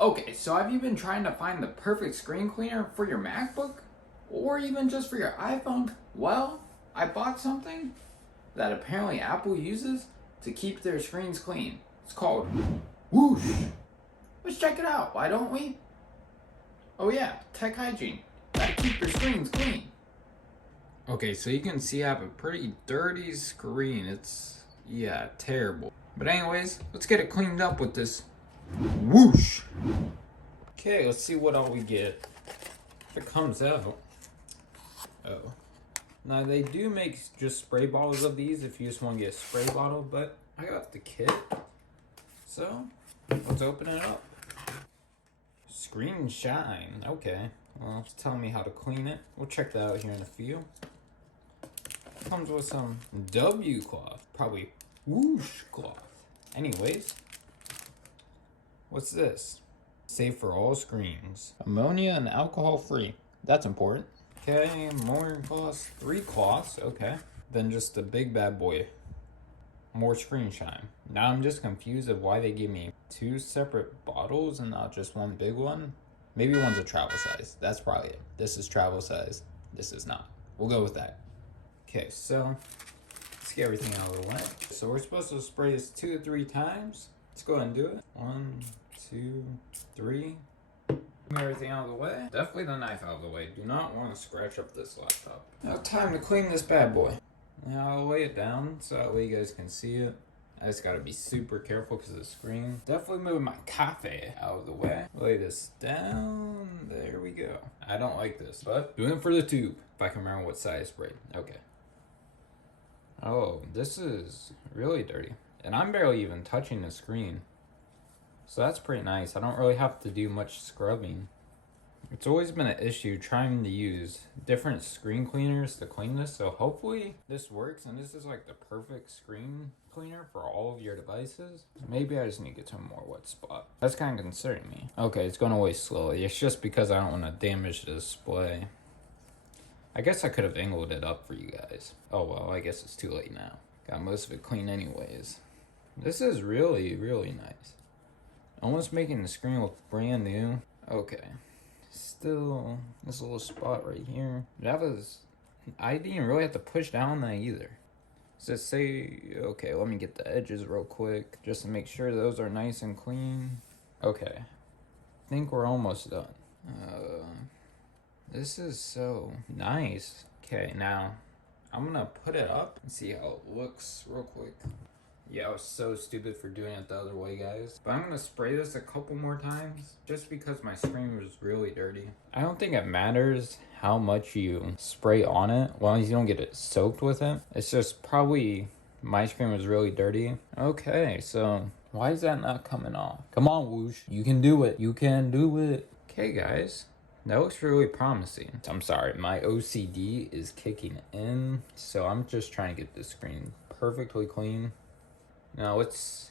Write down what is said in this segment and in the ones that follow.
Okay, so have you been trying to find the perfect screen cleaner for your MacBook? Or even just for your iPhone? Well, I bought something that apparently Apple uses to keep their screens clean. It's called WHOOSH. Let's check it out, why don't we? Oh yeah, tech hygiene. Gotta keep your screens clean. Okay, so you can see I have a pretty dirty screen. It's, yeah, terrible. But anyways, let's get it cleaned up with this WHOOSH. Okay, let's see what all we get. If it comes out. Oh. Now they do make just spray bottles of these if you just want to get a spray bottle, but I got the kit. So, let's open it up. Screen shine, okay. Well, it's telling me how to clean it. We'll check that out here in a few. It comes with some W cloth, probably WHOOSH cloth. Anyways, what's this? Safe for all screens. Ammonia and alcohol free. That's important. Okay, more cloths, 3 cloths, okay. Then just the big bad boy. More screen shine. Now I'm just confused of why they give me 2 separate bottles and not just one big one. Maybe one's a travel size. That's probably it. This is travel size. This is not. We'll go with that. Okay, so let's get everything out of the way. So we're supposed to spray this 2 to 3 times. Let's go ahead and do it. 1, 2, 3. Move everything out of the way. Definitely the knife out of the way. Do not want to scratch up this laptop. Now time to clean this bad boy. Now I'll lay it down so that way you guys can see it. I just gotta be super careful because of the screen. Definitely moving my cafe out of the way. Lay this down. There we go. I don't like this, but doing it for the tube. If I can remember what size sprayed. Okay. Oh, this is really dirty. And I'm barely even touching the screen. So that's pretty nice. I don't really have to do much scrubbing. It's always been an issue trying to use different screen cleaners to clean this. So hopefully this works and this is like the perfect screen cleaner for all of your devices. Maybe I just need to get to a more wet spot. That's kind of concerning me. Okay, it's going away slowly. It's just because I don't want to damage the display. I guess I could have angled it up for you guys. Oh well, I guess it's too late now. Got most of it clean anyways. This is really, really nice. Almost making the screen look brand new. Okay. Still, this little spot right here. I didn't really have to push down that either. So okay, let me get the edges real quick just to make sure those are nice and clean. Okay. I think we're almost done. This is so nice. Okay, now I'm gonna put it up and see how it looks real quick. Yeah, I was so stupid for doing it the other way, guys. But I'm gonna spray this a couple more times just because my screen was really dirty. I don't think it matters how much you spray on it, as long as you don't get it soaked with it. It's just probably my screen was really dirty. Okay, so why is that not coming off? Come on, WHOOSH. You can do it. You can do it. Okay, guys. That looks really promising. I'm sorry, my OCD is kicking in. So I'm just trying to get this screen perfectly clean. Now let's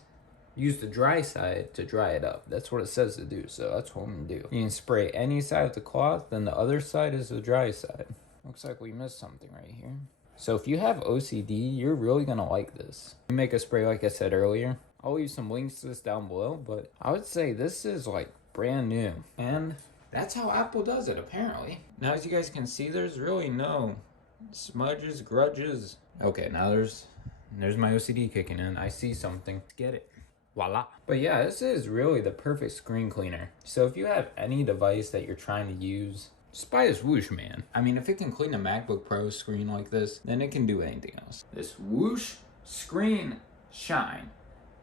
use the dry side to dry it up. That's what it says to do, so that's what I'm gonna do. You can spray any side of the cloth, then the other side is the dry side. Looks like we missed something right here. So if you have OCD, you're really gonna like this. You make a spray like I said earlier. I'll leave some links to this down below, but I would say this is like brand new. And that's how Apple does it, apparently. Now as you guys can see, there's really no smudges, grudges. Okay, now there's my OCD kicking in. I see something. Get it. Voila. But yeah, this is really the perfect screen cleaner. So if you have any device that you're trying to use, just buy this WHOOSH, man. I mean, if it can clean a MacBook Pro screen like this, then it can do anything else. This WHOOSH screen shine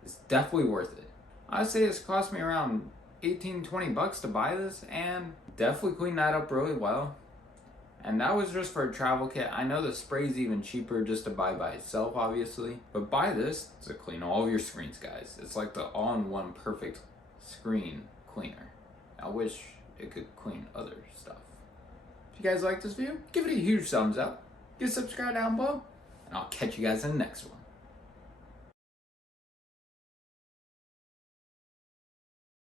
is definitely worth it. I'd say this cost me around 18-20 bucks to buy this, and definitely cleaned that up really well. And that was just for a travel kit. I know the spray's even cheaper just to buy by itself, obviously. But buy this to clean all of your screens, guys. It's like the all-in-one perfect screen cleaner. I wish it could clean other stuff. If you guys like this video, give it a huge thumbs up. Get subscribed down below. And I'll catch you guys in the next one.